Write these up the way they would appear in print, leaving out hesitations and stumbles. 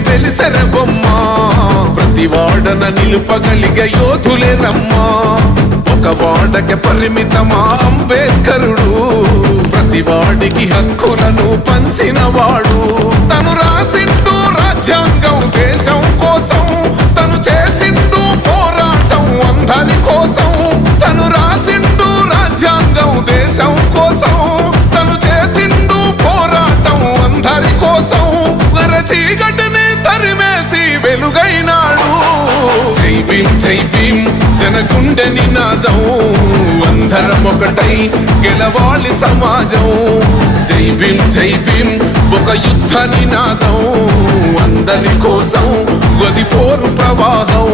వెలిసెర బొమ్మ ప్రతి వాడన నిలుపగలిగే యోధులే రమ్మా ఒక వాడకి పరిమితమా అంబేద్కరుడు ప్రతి వాడికి హక్కులను పంచిన వాడు తను రాసిండు రాజ్యాంగం దేశం కోసం తను చేసిండు పోరాటం అందరి కోసం తను రాసిండు రాజ్యాంగం దేశం కోసం తను చేసిండు పోరాటం అందరి కోసం చీకటిని తరిమేసి వెలుగైనాడు జై భీం జనగుండె నినాదం అందరం ఒకటై గెలవాలి సమాజం జై భీం ఒక యుద్ధ నినాదం అందరి కోసం గది పోరు ప్రవాహం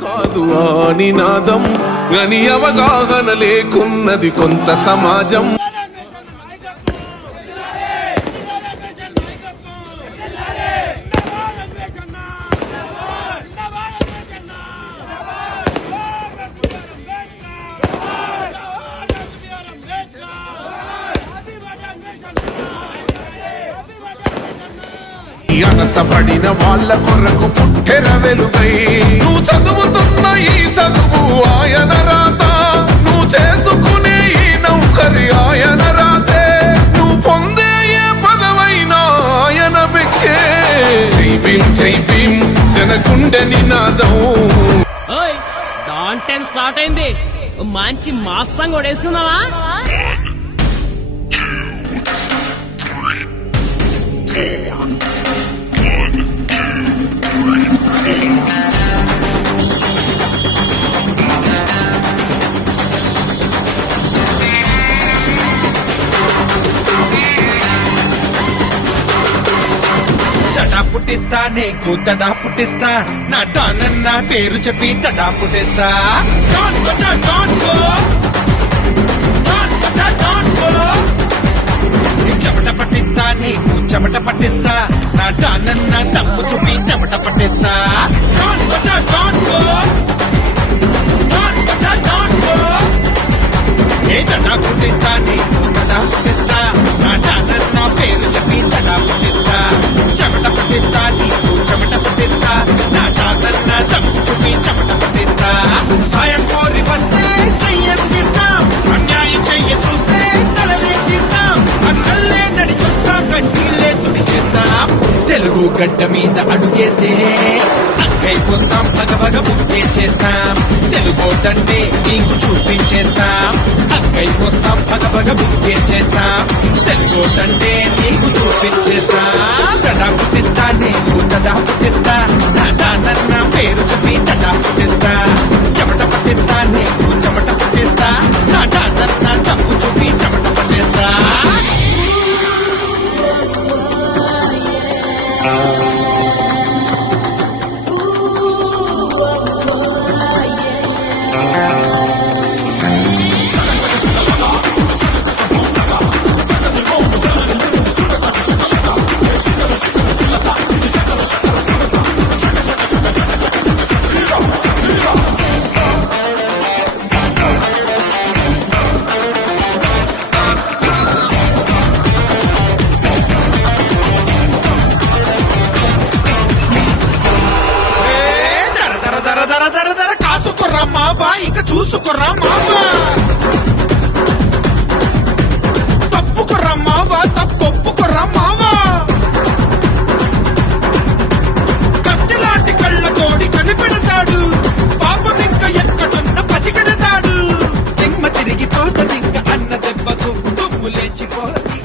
కాదు ఆ నినాదం గని అవగాహన లేకున్నది కొంత సమాజం అనసబడిన వాళ్ళ కొరకు పుట్టెర వెలుగై నువ్వు చదువుతున్న ఈ చదువు ఆయన రాత నువ్వు చేసుకునే ఈ నౌకరి ఆయన రాతే నువ్వు పొందే ఏ పదవైనా ఆయన భిక్షే జై భీం జనగుండె నినాదం డాన్ టైం స్టార్ట్ అయింది మంచి మాస్ సాంగ్ వేసుకుందామా పుట్టిస్తా నీకు తడా పుట్టిస్తా నా డానన్న పేరు చెప్పి తడా పుట్టిస్తా చెమట పట్టిస్తా నీకు చెమట పట్టిస్తా నా డానన్న తప్పు చూపి చెమట పట్టిస్తా ఏ తడా పుట్టిస్తా నీకు తడా పుట్టిస్తా నా డానన్న పేరు చెప్పి తడా పుట్టిస్తా చెమట పట్టిస్తా నీకు చెమట పట్టిస్తా నా డానన్న తప్పు చూపి చెమట పట్టిస్తా సాయం కోరి వస్తే చెయ్యందిస్తాం అన్యాయం చెయ్య చూస్తే తలలేస్తాం అన్నల్లే నడిచొస్తాం కన్నీళ్ళే తుడి చేస్తాం తెలుగు గడ్డ మీద అడుగేస్తే అక్కైపోస్తాం భగభగ బుక్కే చేస్తాం తెలుగోటంటే నీకు చూపించేస్తాం అక్కైపోస్తాం భగభగ బుక్కే చేస్తాం తెలుగోటంటే నీకు చూపించేస్తాం తడా పుట్టిస్తా నీకు తడా పుట్టిస్తా నా డానన్న పేరు చెప్పి తడా పుట్టిస్తా చెమట పట్టిస్తా నీకు చెమట పట్టిస్తా నా డానన్న తప్పు చూపి చెమట పట్టిస్తా కాసుకుర్రా మావా ఇక చూసుకుర్రా మావా తప్పుకుర్రా మావా తప్పొప్పుకుర్రా మావా కత్తిలాంటి కళ్ళ తోడి కనిపెడతాడు పాపం ఇంకా ఎక్కడున్న పసిగడతాడు దిమ్మ తిరిగిపోతుంది ఇంకా అన్న దెబ్బకు దుమ్ము లేచిపోతుంది